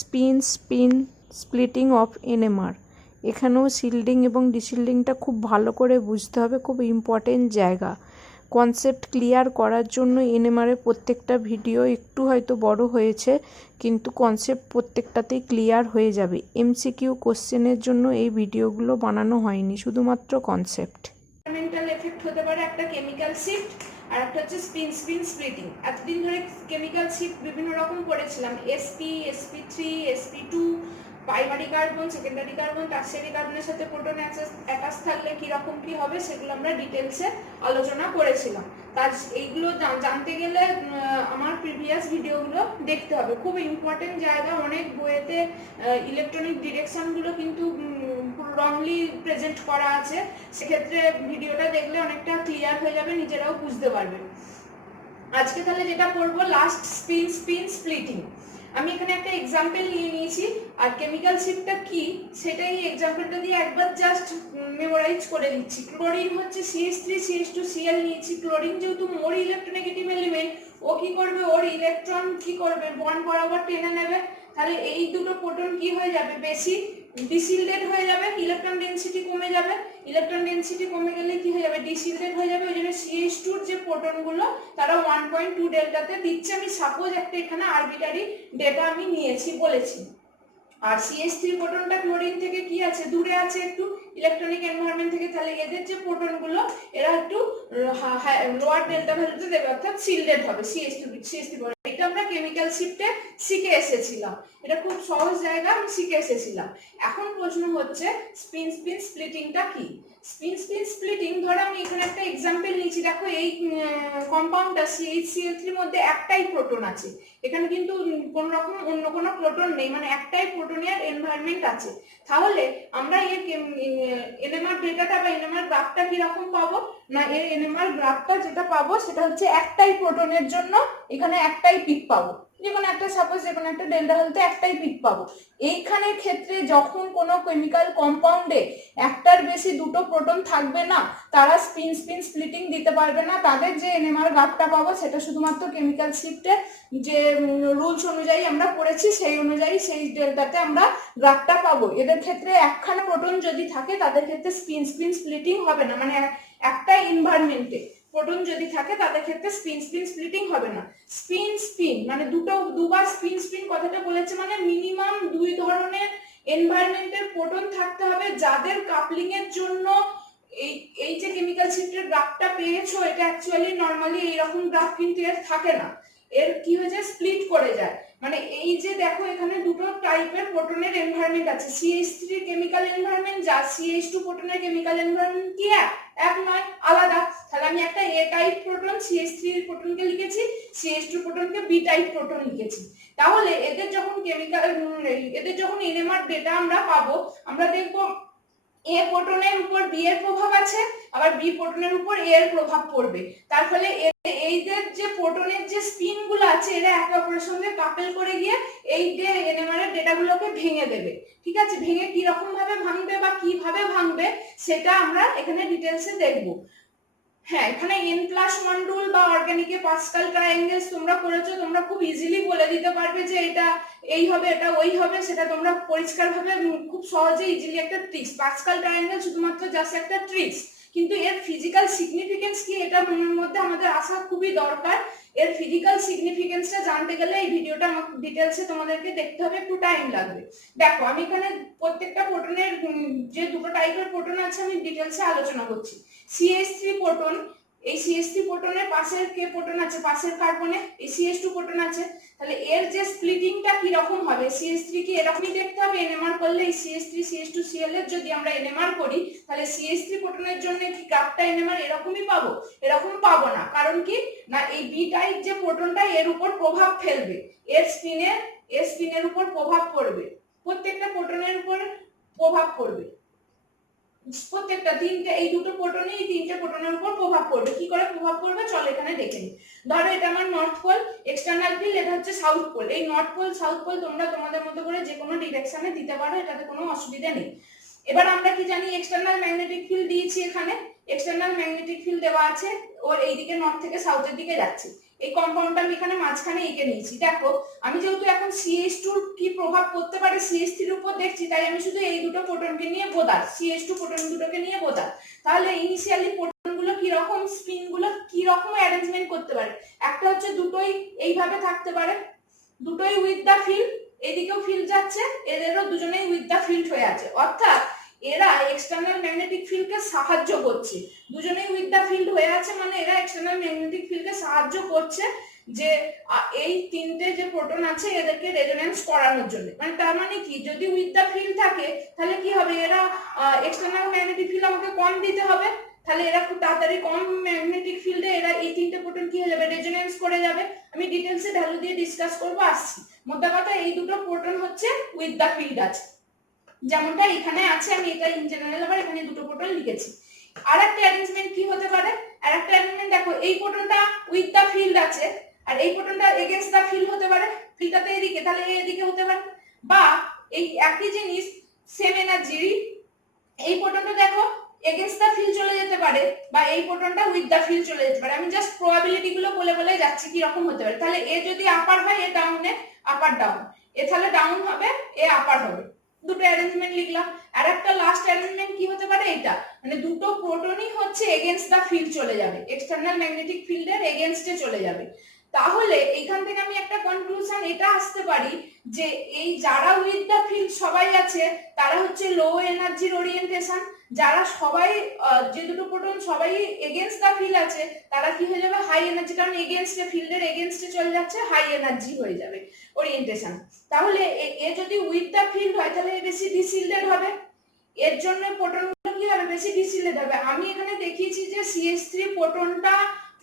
Spin splitting of NMR. এখানেও shielding এবং ডিশিল্ডিংটা খুব ভালো করে বুঝতে হবে, খুব ইম্পর্টেন্ট জায়গা। কনসেপ্ট ক্লিয়ার করার জন্য এনএমআরের প্রত্যেকটা ভিডিও একটু হয়তো বড় হয়েছে, কিন্তু কনসেপ্ট প্রত্যেকটাতেই ক্লিয়ার হয়ে যাবে। এমসিকিউ কোশ্চেনের জন্য এই ভিডিওগুলো বানানো হয়নি, শুধুমাত্র কনসেপ্ট। এনভায়রনমেন্টাল এফেক্ট হতে পারে একটা কেমিক্যাল শিফট, আর একটা হচ্ছে স্পিন স্প্লিটিং। এতদিন ধরে কেমিক্যাল শিফট বিভিন্ন রকম পড়েছিলাম, sp3 sp2, primary carbon, secondary carbon, tertiary কার্বনের সাথে প্রোটন অ্যাটাচ থাকলে কিরকম কি হবে সেগুলো আমরা ডিটেলসে আলোচনা করেছিলাম। তার এইগুলো জানতে গেলে আমার প্রিভিয়াস ভিডিওগুলো দেখতে হবে, খুব ইম্পর্টেন্ট জায়গা। অনেক বইয়েতে ইলেকট্রনিক ডিরেকশনগুলো কিন্তু রংলি প্রেজেন্ট করা আছে, সেক্ষেত্রে ভিডিওটা দেখলে অনেকটা ক্লিয়ার হয়ে যাবে, নিজেরাও বুঝতে পারবে। আজকে তাহলে যেটা করবো, লাস্ট স্পিন স্প্লিটিং। আমি এখানে একটা এক্সাম্পল নিয়ে নিয়েছি, আর কেমিক্যাল শিফটটা কি সেটাই এক্সাম্পলটা দিয়ে একবার জাস্ট মেমোরাইজ করে দিচ্ছি। ক্লোরিন হচ্ছে CH3CH2Cl নিয়েছি। ক্লোরিন যেহেতু মোর ইলেকট্রোনেগেটিভ এলিমেন্ট, ও কি করবে, ওর ইলেকট্রন কি করবে, বন্ড বরাবর টেনে নেবে। তাহলে এই দুটো প্রোটন কি হয়ে যাবে, বেশি ডিসিল্ডেড হয়ে যাবে, ইলেকট্রন ডেনসিটি কমে যাবে। ইলেকট্রন ডেনসিটি কমে গেলে কি হয়ে যাবে, ডিসিল্ডেড হয়ে যাবে। ওই জন্য CH2 যে প্রোটনগুলো তারা 1.2 ডেল্টাতে দিচ্ছে। আমি সাপোজ একটা এখানে আরবিটারি ডেটা আমি নিয়েছি বলেছি। আর CH3 প্রোটনটা ক্লোরিন থেকে কি আছে, দূরে আছে একটু ইলেকট্রনিক এনভায়রনমেন্ট থেকে, তাহলে এদের যে প্রোটনগুলো এরা একটু লোয়ার ডেল্টা ভ্যালুতে দেবে, অর্থাৎ শিল্ডেড হবে CH3 প্রোটন। এটা আমরা কেমিক্যাল শিফটে শিখে এসেছিলাম, এটা খুব সহজ জায়গা, আমি শিখে এসেছিলাম। এখন প্রশ্ন হচ্ছে স্পিন স্প্লিটিংটা কি। স্পিন স্প্লিটিং, ধরো আমি এখানে একটা এক্সাম্পল নিয়েছি। দেখো এই কম্পাউন্ডটা CH3 মধ্যে একটাই প্রোটন আছে, এখানে কিন্তু কোন রকম অন্য কোনো প্রোটন নেই, মানে একটাই প্রোটনের এনভায়রনমেন্ট আছে। তাহলে আমরা এর এনএমআর ডেটাটা বা এনএমআর গ্রাফটা কি রকম পাবো না, এর এনএমআর গ্রাফটা যেটা পাবো সেটা হচ্ছে একটাই প্রোটনের জন্য এখানে একটাই পিক পাবো, যেকোনো একটা সাপোজ যেকোনো একটা ডেল্টা হলতে একটাই পিক পাবো। এইখানের ক্ষেত্রে যখন কোনো কেমিক্যাল কম্পাউন্ডে একটার বেশি দুটো প্রোটন থাকবে না, তারা স্পিন স্প্লিটিং দিতে পারবে না। তাদের যে এনএমআর গ্রাফটা পাবো সেটা শুধুমাত্র কেমিক্যাল শিফটে যে রুলস অনুযায়ী আমরা পড়েছি সেই অনুযায়ী সেই ডেল্টাতে আমরা গ্রাফটা পাবো। এদের ক্ষেত্রে একখানা প্রোটন যদি থাকে তাদের ক্ষেত্রে স্পিন স্প্লিটিং হবে না, মানে একটা এনভায়রনমেন্টে প্রোটন যদি থাকে তাদের ক্ষেত্রে স্পিন স্প্লিটিং হবে না। স্পিন মানে দুবার স্পিন কথাটা বলেছে, মানে মিনিমাম দুই ধরনের এনভায়রনমেন্টের প্রোটন থাকতে হবে, যাদের কাপলিং এর জন্য এই যে কেমিক্যাল শিফটের গ্রাফটা পেয়েছো, এটা অ্যাকচুয়ালি নরমালি এইরকম গ্রাফ কিন্তু এর থাকে না, এর কি হয়ে যায়, স্প্লিট করে যায়। মানে এই যে দেখো এখানে দুটো টাইপের প্রোটনের এনভায়রনমেন্ট আছে, CH3 কেমিক্যাল এনভায়রনমেন্ট যা CH2 প্রোটনের কেমিক্যাল এনভায়রনমেন্ট কি এক নয়, আলাদা। তাহলে আমি একটা A টাইপ প্রোটন CH3 প্রোটনকে লিখেছি, CH2 প্রোটনকে B টাইপ প্রোটন লিখেছি। তাহলে এদের যখন এনএমআর ডেটা আমরা পাবো, আমরা দেখবো A প্রোটনের উপর B এর প্রভাব আছে, আবার B প্রোটনের উপর A এর প্রভাব পড়বে। তার ফলে এইদের যে প্রোটনের যে স্পিন গুলো আছে এরা একে অপরের সঙ্গে কাপেল করে গিয়ে এই যে এনএমআর এর ডেটাগুলোকে ভেঙে দেবে। ঠিক আছে, ভেঙে কি রকম ভাবে ভাঙবে বা কিভাবে ভাঙবে সেটা আমরা এখানে ডিটেইলসে দেখব। হ্যাঁ, এখানে n+1 রুল বা অর্গানিকে পাস্কাল ট্রায়াঙ্গেলস তোমরা করেছো, তোমরা খুব ইজিলি বলে দিতে পারবে যে এটা এই হবে এটা ওই হবে, সেটা তোমরা পরিষ্কারভাবে খুব সহজে ইজিলি একটা ট্রিক্স। পাস্কাল ট্রায়াঙ্গেল শুধুমাত্র জাস্ট একটা ট্রিক্স, কিন্তু এর ফিজিক্যাল সিগনিফিকেন্স কি এটা মনের মধ্যে আমাদের আসা খুবই দরকার। এর ফিজিক্যাল সিগনিফিকেন্সটা জানতে গেলে এই ভিডিওটা আমাকে ডিটেইলসে তোমাদেরকে দেখতে হবে, একটু টাইম লাগবে। দেখো আমি এখানে প্রত্যেকটা প্রোটনের যে দুটো টাইপের প্রোটন আছে আমি ডিটেইলসে আলোচনা করছি। CH3 প্রোটন, এই CH3 প্রোটনের পাশের কে প্রোটন আছে, পাশের কার্বনে এই CH2 প্রোটন আছে। তাহলে এর যে স্প্লিটিংটা কি রকম হবে, CH3 কি এরকমই দেখতে হবে। এনএমআর করলে এই CH3CH2Cl এর যদি আমরা এনএমআর করি, তাহলে CH3 প্রোটনের জন্য কি গ্রাফটা এনএমআর এরকমই পাবো, এরকম পাবো না। কারণ কি না, এই B টাইপ যে প্রোটনটা এর উপর প্রভাব ফেলবে, এর স্পিনের উপর প্রভাব পড়বে, প্রত্যেকটা প্রোটনের উপর প্রভাব পড়বে, প্রত্যেকটা এই দুটো প্রোটনে এই তিনটে প্রোটনের উপর প্রভাব পড়বে। কি করে প্রভাব পড়বে চলো এখানে দেখে নিই। ধরো এটা আমার নর্থ পোল, এক্সটার্নাল ফিল্ড, এটা হচ্ছে সাউথ পোল। এই নর্থ পোল সাউথ পোল তোমরা তোমাদের মতো করে যে কোনো ডিরেকশনে দিতে পারো, এটাতে কোনো অসুবিধা নেই। এবার আমরা কি জানি, এক্সটার্নাল ম্যাগনেটিক ফিল্ড দিয়েছি, এখানে এক্সটার্নাল ম্যাগনেটিক ফিল্ড দেওয়া আছে, ওর এইদিকে নর্থ থেকে সাউথের দিকে যাচ্ছে। এই কম্পাউন্ডটা আমি এখানে মাঝখানে এঁকে নিয়েছি। দেখো আমি যেহেতু এখন CH2 কি প্রভাব পড়তে পারে CH3 এর উপর দেখছি, তাই আমি শুধু এই দুটো প্রোটনকে নিয়ে বোঝার, CH2 প্রোটন দুটোকে নিয়ে বোঝার। তাহলে ইনিশিয়ালি প্রোটনগুলো কি রকম, স্পিনগুলো কি রকম অ্যারেঞ্জমেন্ট করতে পারে। একটা হচ্ছে দুটোই এইভাবে থাকতে পারে, দুটোই উইথ দা ফিল্ড, এদিকেও ফিল্ড যাচ্ছে, এদেরও দুজনেই উইথ দা ফিল্ড হয়ে আছে, অর্থাৎ এরা এক্সটার্নাল ম্যাগনেটিক ফিল্ডকে সাহায্য করছে। দুজনেই উইথ দা ফিল্ড হয়ে আছে মানে এরা এক্সটার্নাল ম্যাগনেটিক ফিল্ডকে সাহায্য করছে যে এই তিনটে যে প্রোটন আছে এদেরকে রেজোন্যান্স করানোর জন্য। মানে তার মানে কি, যদি উইথ দা ফিল্ড থাকে তাহলে কি হবে, এরা এক্সটার্নাল ম্যাগনেটিক ফিল্ড আমাকে কম দিতে হবে, তাহলে এরা খুব তাড়াতাড়ি কম ম্যাগনেটিক ফিল্ডে এরা এই তিনটে প্রোটন কি হয়ে যাবে, রেজোন্যান্স করে যাবে। আমি ডিটেলসে ভ্যালু দিয়ে ডিসকাস করবো, আসছি। মোদ্দা কথা এই দুটো প্রোটন হচ্ছে উইথ দা ফিল্ড আছে, যেমনটা এখানে আছে। আমি এটা ইন জেনারেল আবার এখানে দুটো প্রোটন লিখেছি। আর একটা অ্যারেঞ্জমেন্ট কি হতে পারে, আর একটা অ্যারেঞ্জমেন্ট দেখো, এই প্রোটনটা উইথ দা ফিল্ড আছে আর এই প্রোটনটা এগেইনস্ট দা ফিল্ড হতে পারে, ফিল্ডটাতে এদিকে, তাহলে এদিকে হতে পারে। বা এই একই জিনিস সেম এনার্জি, এই প্রোটনটা দেখো এগেইনস্ট দা ফিল্ড চলে যেতে পারে বা এই প্রোটনটা উইথ দা ফিল্ড চলে যেতে পারে। আমি জাস্ট প্রবাবিলিটি গুলো বলে বলে যাচ্ছি কি রকম হতে পারে। তাহলে এ যদি আপার হয় এ ডাউনে, আপার ডাউন, এ তাহলে ডাউন হবে, এ আপার হবে। দুটো অ্যারেঞ্জমেন্ট লিখলাম। আর একটা লাস্ট অ্যারেঞ্জমেন্ট কি হতে পারে, এটা মানে দুটো প্রোটনই হচ্ছে এগেইনস্ট দা ফিল্ড চলে যাবে, এক্সটার্নাল ম্যাগনেটিক ফিল্ডের এগেইনস্টে চলে যাবে। তাহলে এইখান থেকে আমি একটা কনক্লুশন এটা আসতে পারি যে এই যারা উইথ দা ফিল্ড সবাই আছে তারা হচ্ছে লো এনার্জির ওরিয়েন্টেশন, যারা সবাই যে দুটো প্রোটন সবাই এগেইনস্ট দা ফিল্ড আছে তারা কি হয়ে যাবে, হাই এনার্জি, কারণ এগেইনস্টে ফিল্ডের এগেইনস্টে চলে যাচ্ছে, হাই এনার্জি হয়ে যাবে ওরিয়েন্টেশন। তাহলে এ যদি উইথ দা ফিল্ড হয় তাহলে বেশি ডিসিল্ডেড হবে, এর জন্য প্রোটনগুলো কি হবে, বেশি ডিসিল্ডেড হবে। আমি এখানে দেখিয়েছি যে CH3 প্রোটনটা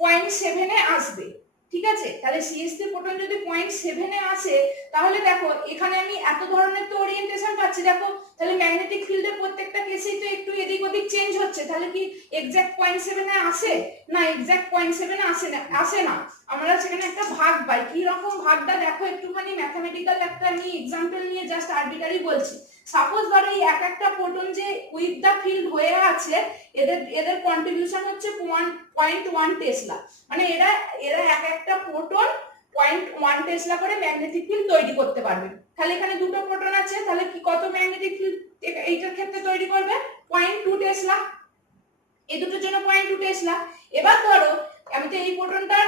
0.7 এ আসবে, ঠিক আছে। তাহলে CH3 প্রোটন যদি 0.7 এ আসে তাহলে দেখো এখানে আমি এত ধরনের তো ওরিয়েন্টেশন পাচ্ছি। দেখো তাহলে ম্যাগনেটিক ফিল্ডের প্রত্যেকটা কেসেই তো একটু এদিক ওদিক চেঞ্জ হচ্ছে, তাহলে কি এক্সাক্ট 0.7 এ আসে না, এক্সাক্ট 0.7 এ আসে না। আমরা সেখানে একটা ভাগ পাই। কি রকম ভাগটা দেখো একটুখানি ম্যাথমেটিক্যাল একটা আমি এক্সাম্পল নিয়ে জাস্ট আরবিটারি বলছি। সাপোজ ধরো এই এক একটা প্রোটন যে উইথ দা ফিল্ড হয়ে আছে এদের কন্ট্রিবিউশন হচ্ছে 0.1 টেসলা, মানে এরা এক একটা প্রোটন 0.1 টেসলা করে ম্যাগনেটিক ফিল্ড তৈরি করতে পারবে। তাহলে এখানে দুটো প্রোটন আছে, তাহলে কি কত ম্যাগনেটিক ফিল্ড এইটার ক্ষেত্রে তৈরি করবে, 0.2 টেসলা, এই দুটোর জন্য 0.2 টেসলা। এবার ধরো আমি তো এই প্রোটনটার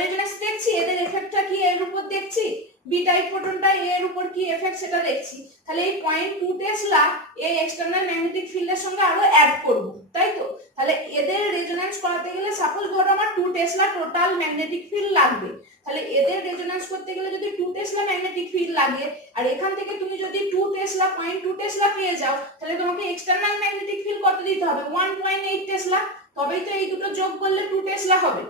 রেজোন্যান্স দেখছি, এদের এফেক্টটা কি এর উপর দেখছি, বি টাইপ প্রোটনটা এর উপর কি এফেক্ট সেটা দেখছি। তাহলে এই 0.2 টেসলা এই এক্সটার্নাল ম্যাগনেটিক ফিল্ডের সঙ্গে আরো অ্যাড করব, তাই তো। তাহলে এদের রেজোন্যান্স করাতে গেলে সাপোজ ধরো আমার 2 টেসলা টোটাল ম্যাগনেটিক ফিল্ড লাগবে, তাহলে এদের রেজোন্যান্স করতে গেলে যদি 2 টেসলা ম্যাগনেটিক ফিল্ড লাগে আর এখান থেকে তুমি যদি 2 টেসলা 0.2 টেসলা পেয়ে যাও, তাহলে তোমাকে এক্সটার্নাল ম্যাগনেটিক ফিল্ড কত দিতে হবে, 1.8 টেসলা, তবেই তো এই দুটো যোগ করলে 2 টেসলা হবে।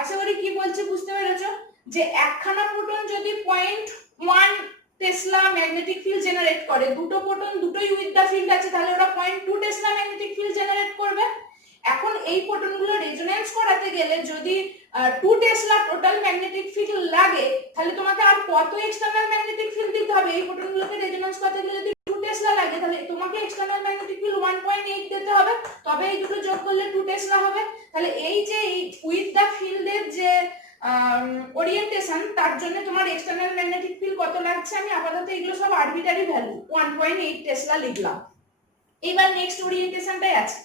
আশা করি কি বলছি বুঝতে পেরেছো, যে একখানা প্রোটন যদি 0.1 টেসলা ম্যাগনেটিক ফিল্ড জেনারেট করে, দুটো প্রোটন দুটোই উইথ দা ফিল্ড আছে, তাহলে ওরা 0.2 টেসলা ম্যাগনেটিক ফিল্ড জেনারেট করবে। এখন এই প্রোটনগুলো রেজোন্যান্স করাতে গেলে যদি 2 টেসলা টোটাল ম্যাগনেটিক ফিল্ড লাগে, তাহলে তোমাকে আর কত এক্সটার্নাল ম্যাগনেটিক ফিল্ড দিতে হবে, এই প্রোটনগুলোকে রেজোন্যান্স করাতে গেলে যদি 2 টেসলা লাগে তাহলে তোমাকে এক্সটার্নাল ম্যাগনেটিক ফিল্ড 1.8 দিতে হবে, তবে এই দুটো যোগ করলে 2 টেসলা হবে। তাহলে এই যে উইথ দা ফিল্ডের যে ওরিয়েন্টেশন তার জন্য তোমার এক্সটার্নাল ম্যাগনেটিক ফিল্ড কত লাগছে, আমি আপাতত এগুলো সব আরবিটারি ভ্যালু 1.8 টেসলা লিখলাম। এবার নেক্সট ওরিয়েন্টেশনটাই আছে।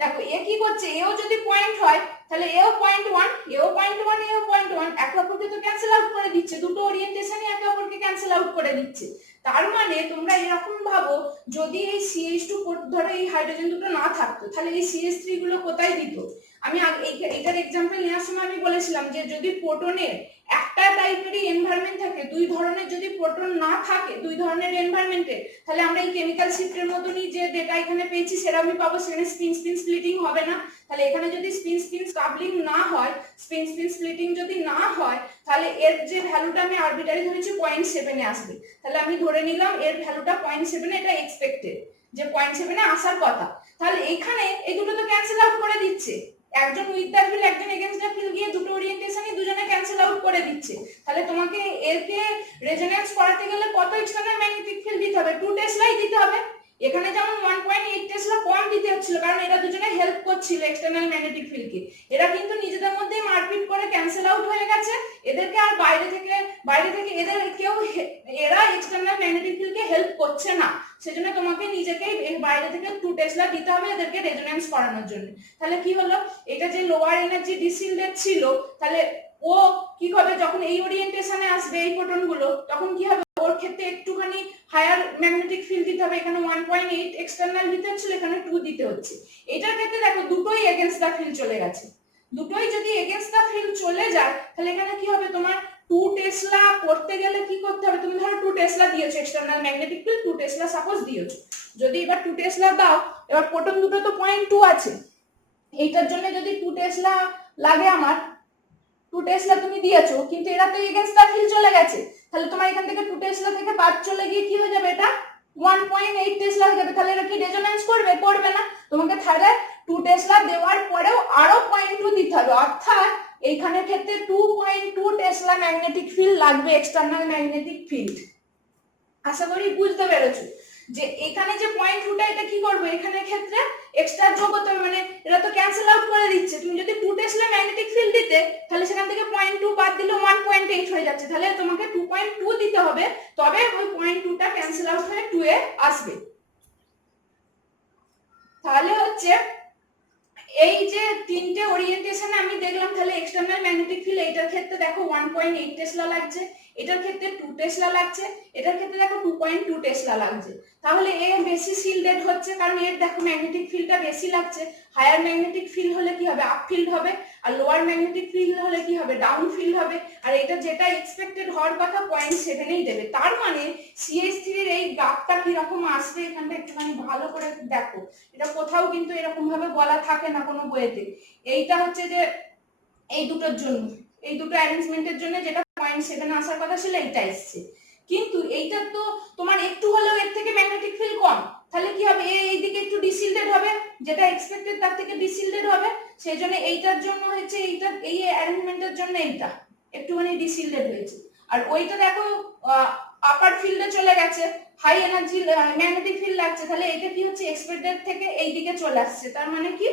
দেখো এ কি করছে, এও যদি পয়েন্ট হয় তাহলে এও 0.1, এও 0.1, এও 0.1, একে অপরকে তো ক্যান্সেল আউট করে দিচ্ছে, দুটো ওরিয়েন্টেশনই একে অপরকে ক্যান্সেল আউট করে দিচ্ছে। তার মানে তোমরা এরকম ভাবো, যদি এই CH2 ধরো এই হাইড্রোজেন দুটো না থাকতো তাহলে এই CH3 গুলো কোথায় দিত। আমি এইটার এক্সাম্পল নেওয়ার সময় আমি বলেছিলাম যে যদি প্রোটনের একটা টাইপেরই এনভায়রনমেন্ট থাকে, দুই ধরনের যদি প্রোটন না থাকে দুই ধরনের এনভায়রনমেন্টে, তাহলে আমরা এই কেমিক্যাল শিফটের মতনই যে ডেটা এখানে পেয়েছি সেরকমই পাবো, সেখানে স্পিন স্প্লিটিং হবে না। তাহলে এখানে যদি স্পিন কাপলিং না হয়, স্পিন স্প্লিটিং যদি না হয়, তাহলে এর যে ভ্যালুটা আমি আরবিটারি ধরেছি 0.7 এ আসবে। তাহলে আমি ধরে নিলাম এর ভ্যালুটা 0.7, এটা এক্সপেক্টেড যে 0.7 এ আসার কথা। তাহলে এখানে এই দুটো তো ক্যান্সেল আউট করে দিচ্ছে, একজন উইথ দা ফিল্ড একজন এগেইনস্ট দা ফিল্ড গিয়ে দুটো ওরিয়েন্টেশনই দুজনে ক্যান্সেল আউট করে দিচ্ছে। তাহলে তোমাকে এরকে রেজোন্যান্স করাতে গেলে কত এক্সটার্নাল ম্যাগনেটিক ফিল্ড দিতে হবে, 2 টেসলাই দিতে হবে। এখানে যেমন 1.8 টেসলা কম দিতে হচ্ছিল, কারণ এরা দুজনে হেল্প করছিল এক্সটার্নাল ম্যাগনেটিক ফিল্ডকে। এরা কিন্তু নিজেদের মধ্যে মারপিট করে ক্যান্সেল আউট হয়ে গেছে, এদেরকে আর বাইরে থেকে এদের কেউ এরা এক্সটার্নাল ম্যাগনেটিক ফিল্ডকে হেল্প করছে না, সেজন্য তোমাকে নিজেকেই বাইরে থেকে 2 টেসলা দিতে হবে এদেরকে রেজোন্যান্স করানোর জন্য। তাহলে কি হলো, এটা যে লোয়ার এনার্জি ডিসিল্ডেড ছিল, তাহলে ও কি হবে যখন এই ওরিয়েন্টেশনে আসবে এই ফোটনগুলো, তখন কি হবে ওর ক্ষেত্রে একটুখানি হায়ার ম্যাগনেটিক ফিল্ড দিতে হবে। এখানে 1.8 এক্সটার্নাল দিতে হচ্ছিল, এখানে 2 দিতে হচ্ছে। এটার ক্ষেত্রে দেখো দুটোই এগেইনস্ট দা ফিল্ড চলে গেছে। দুটোই যদি এগেইনস্ট দা ফিল্ড চলে যায়, তাহলে এখানে কি হবে, তোমার 2 টেসলা করতে গেলে কি করতে হবে, তুমি ধরো 2 টেসলা দিয়েছো external magnetic field, 2 Tesla suppose দিয়েছো। যদি এবার 2 টেসলা দাও, এবার প্রোটন দুটো তো 0.2 আছে, এইটার জন্য যদি 2 টেসলা লাগে আমার, 2 টেসলা তুমি দিয়েছো, কিন্তু এরা তো এগেইনস্ট দা ফিল্ড চলে গেছে, তাহলে তোমার এখান থেকে 2 টেসলা থেকে বাদ চলে গিয়ে কি হয়ে যাবে, এটা 1.8 টেসলা হয়ে যাবে। তাহলে এটা কি রেজোন্যান্স করবে? করবে না। তোমাকে তাহলে 2 টেসলা দেওয়ার পরেও আরো 0.2 দিতে হবে, অর্থাৎ এইখানের ক্ষেত্রে 2.2 টেসলা ম্যাগনেটিক ফিল্ড লাগবে, এক্সটার্নাল ম্যাগনেটিক ফিল্ড। আশা করি বুঝতে পেরেছো যে এখানে যে 0.2টা এটা কি করবে, এখানে ক্ষেত্রে এক্সট্রা যোগ করতে হবে, মানে এটা তো ক্যান্সেল আউট করে দিচ্ছে। তুমি যদি 2 টেসলা ম্যাগনেটিক ফিল্ড দিতে, তাহলে সেখান থেকে 0.2 বাদ দিলে 1.8 হয়ে যাচ্ছে, তাহলে তোমাকে 2.2 দিতে হবে, তবে ওই 0.2টা ক্যান্সেল আউট হয়ে 2 এ আসবে। তাহলে হচ্ছে এই যে তিনটে ওরিয়েন্টেশনে আমি দেখলাম, তাহলে এক্সটার্নাল ম্যাগনেটিক ফিল্ড এটার ক্ষেত্রে দেখো 1.8 টেসলা লাগছে, এটার ক্ষেত্রে 2 টেসলা লাগছে, এটার ক্ষেত্রে দেখো 2.2 টেসলা লাগছে। তাহলে এ বেশি শিল্ডেড হচ্ছে, কারণ এর দেখো ম্যাগনেটিক ফিল্ডটা বেশি লাগছে। হায়ার ম্যাগনেটিক ফিল্ড হলে কি হবে, আপ ফিল্ড হবে, আর লোয়ার ম্যাগনেটিক ফিল্ড হলে কি হবে, ডাউন ফিল্ড হবে। আর এটা যেটা এক্সপেক্টেড হওয়ার কথা 0.7 দেবে। তার মানে CH3 এর এই গ্রাফটা কি রকম আসবে, এখানটা একটুখানি ভালো করে দেখো, এটা কোথাও কিন্তু এরকম ভাবে বলা থাকে না কোনো বইতে। এইটা হচ্ছে যে এই দুটোর জন্য, এই দুটো অ্যারেঞ্জমেন্টের জন্য যেটা 0.7 আসার কথা ছিল, এইটা এসছে। কিন্তু এইটা তো তোমার একটু হলেও এর থেকে ম্যাগনেটিক ফিল্ড কম, তাহলে কি হবে, এইদিকে একটু ডিসিল্ডেড হবে, যেটা এক্সপেক্টেড তার থেকে ডিসিল্ডেড হবে। সেই জন্য এইটার জন্য হচ্ছে এইটা, এই অ্যারেঞ্জমেন্টের জন্য এইটা একটুখানি ডিসিল্ডেড হয়েছে। আর ওইটা দেখো আপার ফিল্ডে চলে গেছে, হাই এনার্জি ম্যাগনেটিক ফিল্ড লাগছে, তাহলে এটা কি হচ্ছে, এক্সপেক্টেড থেকে এই দিকে চলে আসছে, তার মানে কি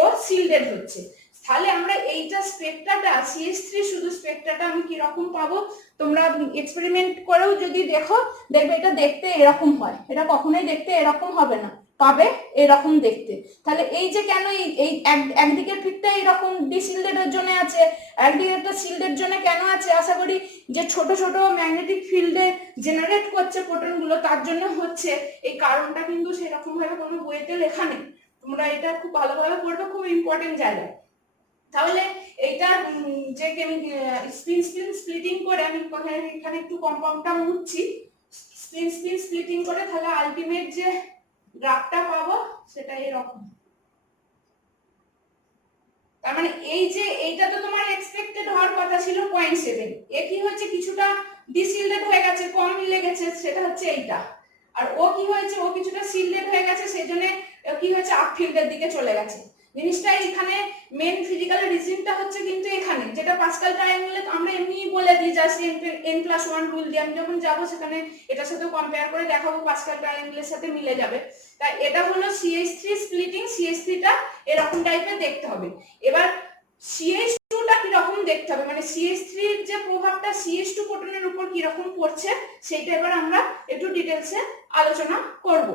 ও শিল্ডেড হচ্ছে। তাহলে আমরা এইটা স্পেকট্রাটা CH3 শুধু স্পেকট্রাটা আমি কি রকম পাবো, তোমরা এক্সপেরিমেন্ট করেও যদি দেখো, দেখবে এটা দেখতে এরকম হয়, এটা কখনোই দেখতে এরকম হবে না, পাবে এরকম দেখতে। তাহলে এই যে কেন এই একদিকের ফিল্ডটা এরকম ডিসিল্ডেডের জন্য আছে, একদিকেরটা শিল্ডের জন্য কেন আছে, আশা করি যে ছোট ছোট ম্যাগনেটিক ফিল্ডে জেনারেট করছে প্রোটনগুলো, তার জন্য হচ্ছে। এই কারণটা কিন্তু সেরকম ভাবে কোনো বইতে লেখা নেই, তোমরা এটা খুব ভালোভাবে পড়বে, খুব ইম্পর্টেন্ট জায়গা। তাহলে এইটা যে স্পিন স্প্লিটিং করে আমি এখানে একটু কম্পাউন্ডটা মুছছি, স্পিন স্প্লিটিং করে, তাহলে আলটিমেট যে গ্রাফটা পাবো সেটা এরকম। তার মানে এই যে এইটা তো তোমার এক্সপেক্টেড হওয়ার কথা ছিল 0.7, এ কি হচ্ছে কিছুটা ডিসিল্ডেড হয়ে গেছে, কম মিলে গেছে, সেটা হচ্ছে এইটা। আর ও কি হয়েছে, ও কিছুটা সিল্ডেড হয়ে গেছে, সেজন্য কি হয়েছে, আপ ফিল্ডের দিকে চলে গেছে। জিনিসটা এখানে মেন ফিজিক্যাল রিজনটা হচ্ছে কিন্তু এখানে, যেটা পাস্কাল ট্রায়াঙ্গেলে আমরা এমনিই বলে দিই জাস্ট n+1 রুল দিয়ে। আমি যখন যাবো সেখানে এটার সাথে কম্পেয়ার করে দেখাবো, পাস্কাল ট্রায়াঙ্গেলের সাথে মিলে যাবে। তাই এটা হলো CH3 স্প্লিটিং, CH3টা এরকম টাইপের দেখতে হবে। এবার CH2টা কি রকম দেখতে হবে, মানে CH3 এর যে প্রভাবটা CH2 প্রোটনের উপর কি রকম পড়ছে, সেটা এবার আমরা একটু ডিটেইলসে আলোচনা করব।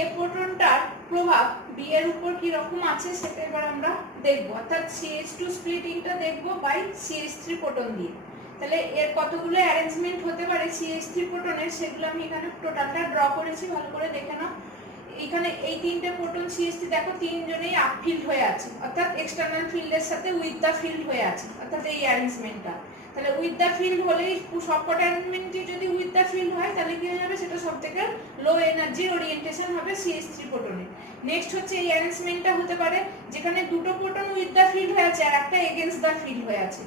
A প্রোটনটার প্রভাব B এর উপর কি রকম আছে সেটা এবার আমরা দেখব, অর্থাৎ CH2 স্প্লিটিংটা দেখব বাই CH3 প্রোটন দিয়ে। তাহলে এর কতগুলো অ্যারেঞ্জমেন্ট হতে পারে CH3 প্রোটনের, সেগুলো আমি এখানে টোটালটা ড্র করেছি, ভালো করে দেখে নাও। এখানে এই তিনটে প্রোটন CH3 দেখো তিনজনেই আপ ফিল্ড হয়ে আছে, অর্থাৎ এক্সটার্নাল ফিল্ডের সাথে উইথ দা ফিল্ড হয়ে আছে, অর্থাৎ এই অ্যারেঞ্জমেন্টটা। তাহলে উইথ দা ফিল্ড হলেই সবকটা অ্যারেঞ্জমেন্টই যদি উইথ দা ফিল্ড হয়, তাহলে কি হয়ে যাবে, সেটা সবথেকে লো এনার্জি ওরিয়েন্টেশন হবে CH3 প্রোটনে। নেক্সট হচ্ছে এই অ্যারেঞ্জমেন্টটা হতে পারে যেখানে দুটো প্রোটন উইথ দা ফিল্ড হয়ে আছে আর একটা এগেইনস্ট দা ফিল্ড হয়ে আছে।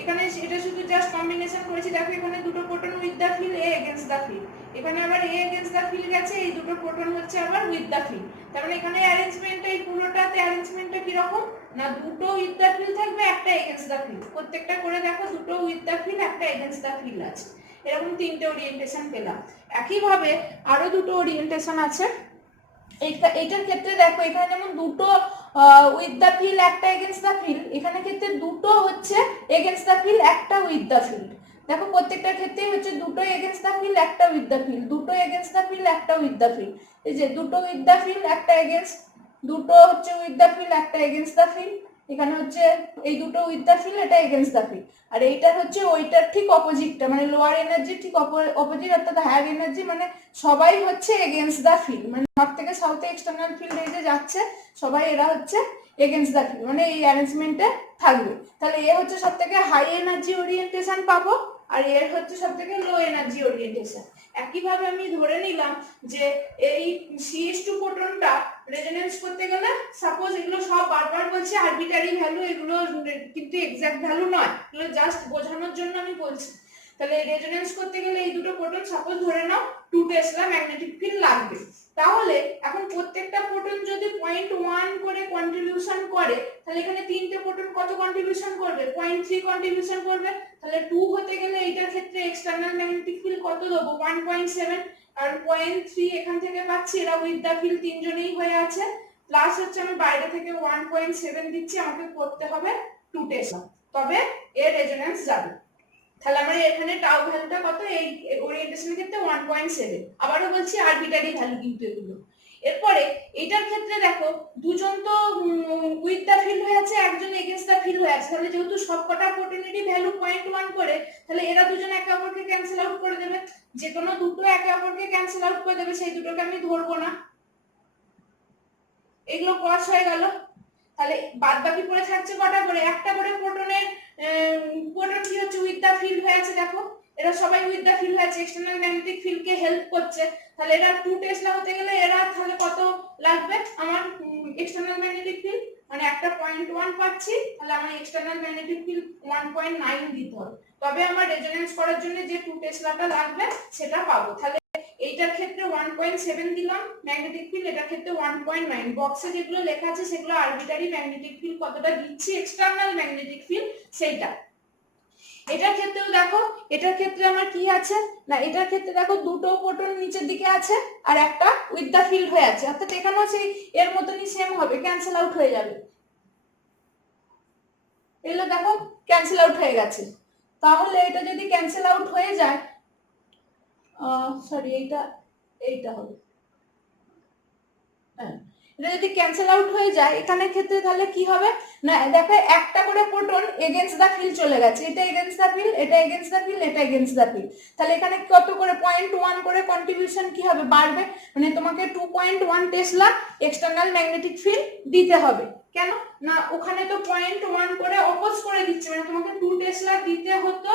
এখানে এটা শুধু জাস্ট কম্বিনেশন করেছি, দেখো এখানে দুটো প্রোটন উইথ দা ফিল্ড, এ এগেইনস্ট দা ফিল্ড, এখানে আবার এ এগেইনস্ট দা ফিল্ড গেছে, এই দুটো প্রোটন হচ্ছে আবার উইথ দা ফিল্ড। তার মানে এখানে অ্যারেঞ্জমেন্টটা, এই পুরোটাতে অ্যারেঞ্জমেন্টটা কি রকম না, দুটো উইথ দা ফিল্ড থাকবে, একটা এগেইনস্ট দা ফিল্ড, প্রত্যেকটা করে দেখো দুটো উইথ দা ফিল্ড, একটা এগেইনস্ট দা ফিল্ড আছে। এরকম 3টে ওরিয়েন্টেশন পেলাম। একইভাবে আরো 2টো ওরিয়েন্টেশন আছে। এইটার ক্ষেত্রে দেখো এখানে যেমন দুটো উইথ দ্য ফিল, একটা এগেনস্ট দ্য ফিল, এখানে ক্ষেত্রে দুটো হচ্ছে এগেনস্ট দ্য ফিল, একটা উইথ দ্য ফিল। দেখো প্রত্যেকটার ক্ষেত্রেই হচ্ছে দুটো এগেনস্ট দ্য ফিল, একটা উইথ দ্য ফিল, দুটো এগেনস্ট দ্য ফিল, একটা উইথ দ্য ফিল। এই যে দুটো উইথ দ্য ফিল, একটা এগেনস্ট, দুটো হচ্ছে উইথ দ্য ফিল, একটা এগেনস্ট দ্য ফিল। এখানে হচ্ছে এই দুটো উইথ দ্য ফিল, এটা এগেনস্ট দ্য ফিল। আর এইটা হচ্ছে ওইটার ঠিক অপোজিটটা, মানে লোয়ার এনার্জি ঠিক অপোজিট, অর্থাৎ হায়ার এনার্জি, মানে সবাই হচ্ছে এগেনস্ট দ্য ফিল, মানে নর্থ থেকে সাউথে এক্সটার্নাল ফিল্ড এই যে যাচ্ছে সবাই এরা হচ্ছে এগেনস্ট দ্য ফিল, মানে এই অ্যারেঞ্জমেন্টে থাকবে। তাহলে এ হচ্ছে সব থেকে হাই এনার্জি ওরিয়েন্টেশন পাবো, আর এর হচ্ছে সব থেকে লো এনার্জি ওরিয়েন্টেশন। একইভাবে আমি ধরে নিলাম যে এই CH2 প্রোটনটা রেজোনেন্স করতে গেলে, সাপোজ এগুলো সব বারবার বলছি আরবিটারি ভ্যালু, এগুলো কিন্তু এক্সাক্ট ভ্যালু নয়, এগুলো জাস্ট বোঝানোর জন্য আমি বলছি। তাহলে রেজোনেন্স করতে গেলে এই দুটো প্রোটন সাপোজ ধরে নাও 2 টেসলা ম্যাগনেটিক ফিল্ড লাগবে। তাহলে এখন প্রত্যেকটা প্রোটন যদি 0.1 করে কন্ট্রিবিউশন করে, তাহলে এখানে 3টে প্রোটন কত কন্ট্রিবিউশন করবে? 0.3 কন্ট্রিবিউশন করবে। তাহলে 2 হতে গেলে এটার ক্ষেত্রে এক্সটার্নাল ম্যাগনেটিক ফিল্ড কত দেবো? 1.7। আর 0.3 এখান থেকে পাচ্ছি, এরা উইথ দ্য ফিল্ড তিনজনেই হয়ে আছে, প্লাস হচ্ছে আমি বাইরে থেকে 1.7 দিচ্ছি, আমাকে করতে হবে 2 টেসলা, তবে এর রেজোনেন্স যাবে। তাহলে আমরা এখানে টাউ ভ্যালুটা কত? এই ওরিয়েন্টেশনের ক্ষেত্রে 1.7। আবারও বলছি আরবিটারি ভ্যালু কিন্তু এগুলো। এরপরে এটার ক্ষেত্রে দেখো দুজন তো উইথ দ্য ফিল্ড হয়ে আছে, একজন এগেইনস্ট দ্য ফিল্ড হয়ে আছে। তাহলে যেহেতু সবকটা প্রোটনেরই ভ্যালু 0.1 করে, তাহলে এরা দুজন একে অপরকে ক্যান্সেল আউট করে দেবে। যে কোনো দুটো একে অপরকে ক্যান্সেল আউট করে দেবে, সেই দুটোকে আমি ধরবো না। এগুলো ক্রস হয়ে গেল। তাহলে বাদ বাকি পড়ে থাকছে কটা করে? একটা করে প্রোটনের প্রোটন কি হচ্ছে উইথ দ্য ফিল্ড হয়ে আছে। দেখো এরা সবাই উইথ দ্য ফিল্ড হয়ে আছে, এক্সটার্নাল ম্যাগনেটিক ফিল্ড কে হেল্প করছে। তাহলে এরা 2 টেসলা হতে গেলে এরা তাহলে কত লাগবে আমার এক্সটার্নাল ম্যাগনেটিক ফিল্ড? মানে একটা 0.1 পাচ্ছি, তাহলে আমার এক্সটার্নাল ম্যাগনেটিক ফিল্ড 1.9 দিতে হবে, তবে আমার রেজোনেন্স করার জন্য যে 2 টেসলাটা লাগবে সেটা পাবো। তাহলে এইটার ক্ষেত্রে 1.7 দিলাম ম্যাগনেটিক ফিল্ড, এটার ক্ষেত্রে 1.9। বক্সে যেগুলো লেখা আছে সেগুলো আরবিটারি ম্যাগনেটিক ফিল্ড কতটা দিচ্ছি এক্সটার্নাল ম্যাগনেটিক ফিল্ড সেইটা। এটার ক্ষেত্রেও দেখো, এটার ক্ষেত্রে আমার কি আছে না, এটার ক্ষেত্রে দেখো দুটো প্রোটন নিচের দিকে আছে আর একটা উইথ দ্য ফিল্ড হয়ে আছে, অর্থাৎ এখানেও সেই এর মতনই সেম হবে, ক্যান্সেল আউট হয়ে যাবে। এগুলো দেখো ক্যান্সেল আউট হয়ে গেছে। তাহলে এটা যদি ক্যান্সেল আউট হয়ে যায়, সরি এইটা হবে, হ্যাঁ, এটা যদি ক্যান্সেল আউট হয়ে যায় এখানের ক্ষেত্রে তাহলে কি হবে না, দেখো একটা করে প্রোটন এগেইনস্ট দ্য ফিল্ড চলে গেছে, এটা এগেইনস্ট দ্য ফিল্ড, এটা এগেইনস্ট দ্য ফিল্ড, এটা এগেইনস্ট দ্য ফিল্ড। তাহলে এখানে কত করে 0.1 করে কন্ট্রিবিউশন কি হবে? বাড়বে, মানে তোমাকে 2.1 টেসলা এক্সটার্নাল ম্যাগনেটিক ফিল্ড দিতে হবে। কেন না, ওখানে তো 0.1 করে অপোজ করে দিচ্ছে, মানে তোমাকে 2 টেসলা দিতে হতো,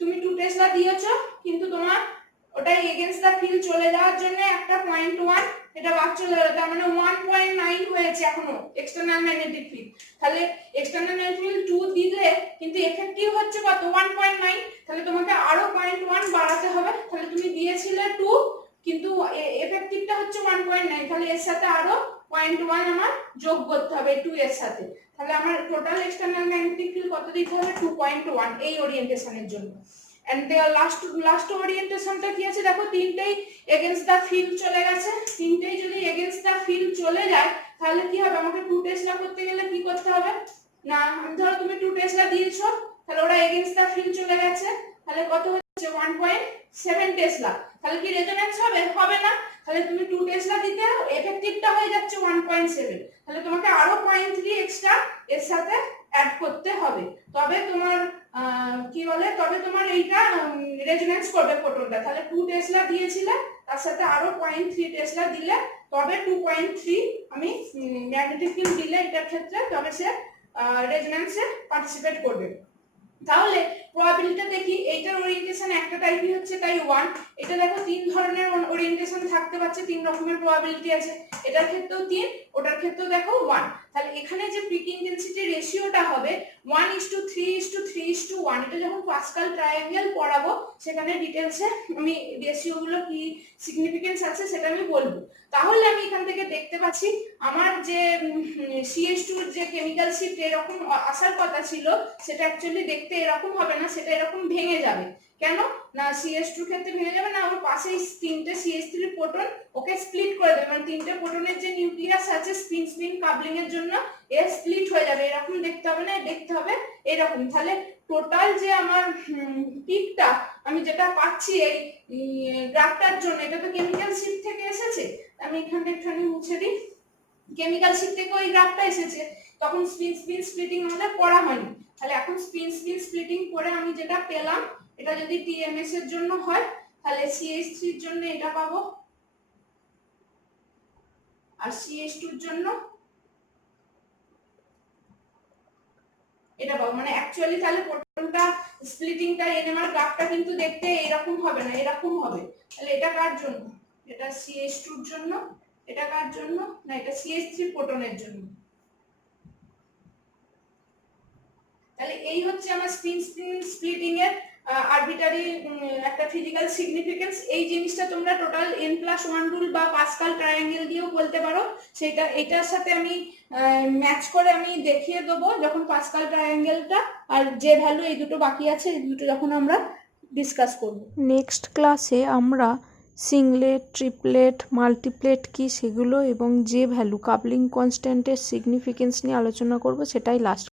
তুমি 2 টেসলা দিয়েছো, কিন্তু তোমার ওটাই এগেইনস্ট দ্য ফিল্ড চলে যাওয়ার জন্য একটা 0.1 এটা বাদ চলে গেল, তার মানে 1.9 হয়েছে এখনো এক্সটার্নাল ম্যাগনেটিক ফিল্ড। তাহলে এক্সটার্নাল ম্যাগনেটিক ফিল্ড 2 দিলে কিন্তু এফেক্টিভ হচ্ছে কত? 1.9। তাহলে তোমাকে আরো 0.1 বাড়াতে হবে। তাহলে তুমি দিয়েছিলে 2, কিন্তু এফেক্টিভটা হচ্ছে 1.9, তাহলে এর সাথে আরো 0.1 আমার যোগ করতে হবে 2 এর সাথে। তাহলে আমার টোটাল এক্সটার্নাল ম্যাগনেটিক ফিল্ড কত দিতে হবে? 2.1 এই ওরিয়েন্টেশনের জন্য। and the last ওরিয়েন্টেশনটা কি আছে দেখো, তিনটেই এগেইনস্ট দা ফিল্ড চলে গেছে। তিনটেই যদি এগেইনস্ট দা ফিল্ড চলে যায় তাহলে কি হবে? আমাকে 2 টেসলা করতে গেলে কি করতে হবে না, ধরো তুমি 2 টেসলা দিয়েছো, তাহলে ওরা এগেইনস্ট দা ফিল্ড চলে গেছে, তাহলে কত হচ্ছে 1.7 টেসলা। তাহলে কি রেজোনেন্স হবে? হবে না। তাহলে তুমি 2 টেসলা দিতে এফেক্টিভটা হয়ে যাচ্ছে 1.7, তাহলে তোমাকে আরো 0.3 এক্সট্রা এর সাথে অ্যাড করতে হবে, তবে তোমার কি বলে, তবে তোমার এইটা রেজোনেন্স করবে প্রোটনটা। তাহলে 2 টেসলা দিয়েছিলে, তার সাথে আরো 0.3 টেসলা দিলে, তবে 2.3 আমি ম্যাগনেটিক ফিল্ড দিলে এটার ক্ষেত্রে, তবে সে রেজোনেন্সে পার্টিসিপেট করবে। তাহলে প্রবাবিলিটি দেখি, এইটার ওরিয়েন্টেশন একটা টাইপই হচ্ছে, তাই 1। এটা দেখো 3 ধরনের ওরিয়েন্টেশন থাকতে পারছে, 3 রকমের প্রবাবিলিটি আছে। এটার ক্ষেত্রেও 3, ওটার ক্ষেত্রেও দেখো 1। তাহলে এখানে যে পিক ইন্টেন্সিটি রেশিওটা হবে 1:3:3:1। এটা যখন পাস্কাল ট্রায়াঙ্গেল পড়াবো সেখানে ডিটেইলসে আমি রেশিওগুলো কি সিগনিফিকেন্স আছে সেটা আমি বলবো। তাহলে আমি এখান থেকে দেখতে পাচ্ছি আমার যে CH2 এর যে কেমিক্যাল শিফট এরকম আসার কথা ছিল, সেটা অ্যাকচুয়ালি দেখতে এরকম হবে না, সেটা এরকম ভেঙে যাবে। কেন না CH2 ক্ষেত্রে ভেঙে যাবে না, আমার পাশেই তিনটে CH3 প্রোটন ওকে স্প্লিট করে দেবে, মানে তিনটে প্রোটনের যে নিউক্লিয়াস আছে স্পিন স্পিন কাপলিং এর জন্য এ স্প্লিট হয়ে যাবে। এরকম দেখতে হবে না, দেখতে হবে এরকম। তাহলে টোটাল যে আমার পিকটা আমি যেটা পাচ্ছি এই গ্রাফটার জন্য, এটা তো কেমিক্যাল শিফট থেকে এসেছে। আমি এখানটা একটুখানি মুছে দিই। কেমিক্যাল শিফট থেকে ওই গ্রাফটা এসেছে, তখন স্পিন স্পিন স্প্লিটিং আমাদের করা হয়নি। তাহলে এখন স্পিন স্পিন স্প্লিটিং করে আমি যেটা পেলাম, এটা যদি TMS এর জন্য হয় তাহলে CH3 এর জন্য এটা পাবো, আর CH2 এর জন্য এটা পাবো। মানে অ্যাকচুয়ালি তাহলে প্রোটনটা স্প্লিটিংটা NMR গ্রাফটা কিন্তু দেখতে এরকম হবে না, এরকম হবে। তাহলে এটা কার জন্য? এটা CH2 এর জন্য। এটা কার জন্য? না এটা CH3 প্রোটনের জন্য। তাহলে এই হচ্ছে আমার স্পিন স্পিন স্প্লিটিং এর আরবিটারি একটা ফিজিক্যাল সিগনিফিকেন্স। এই জিনিসটা তোমরা টোটাল n+1 রুল বা পাস্কাল ট্রায়াঙ্গেল দিয়েও বলতে পারো। সেটা এটার সাথে আমি ম্যাচ করে আমি দেখিয়ে দেবো যখন পাস্কাল ট্রায়াঙ্গেলটা আর যে ভ্যালু এই দুটো বাকি আছে, এই দুটো যখন আমরা ডিসকাস করব। নেক্সট ক্লাসে আমরা সিংলেট, ট্রিপলেট, মাল্টিপ্লেট কি সেগুলো এবং যে ভ্যালু কাপলিং কনস্ট্যান্টের সিগনিফিকেন্স নিয়ে আলোচনা করব, সেটাই লাস্ট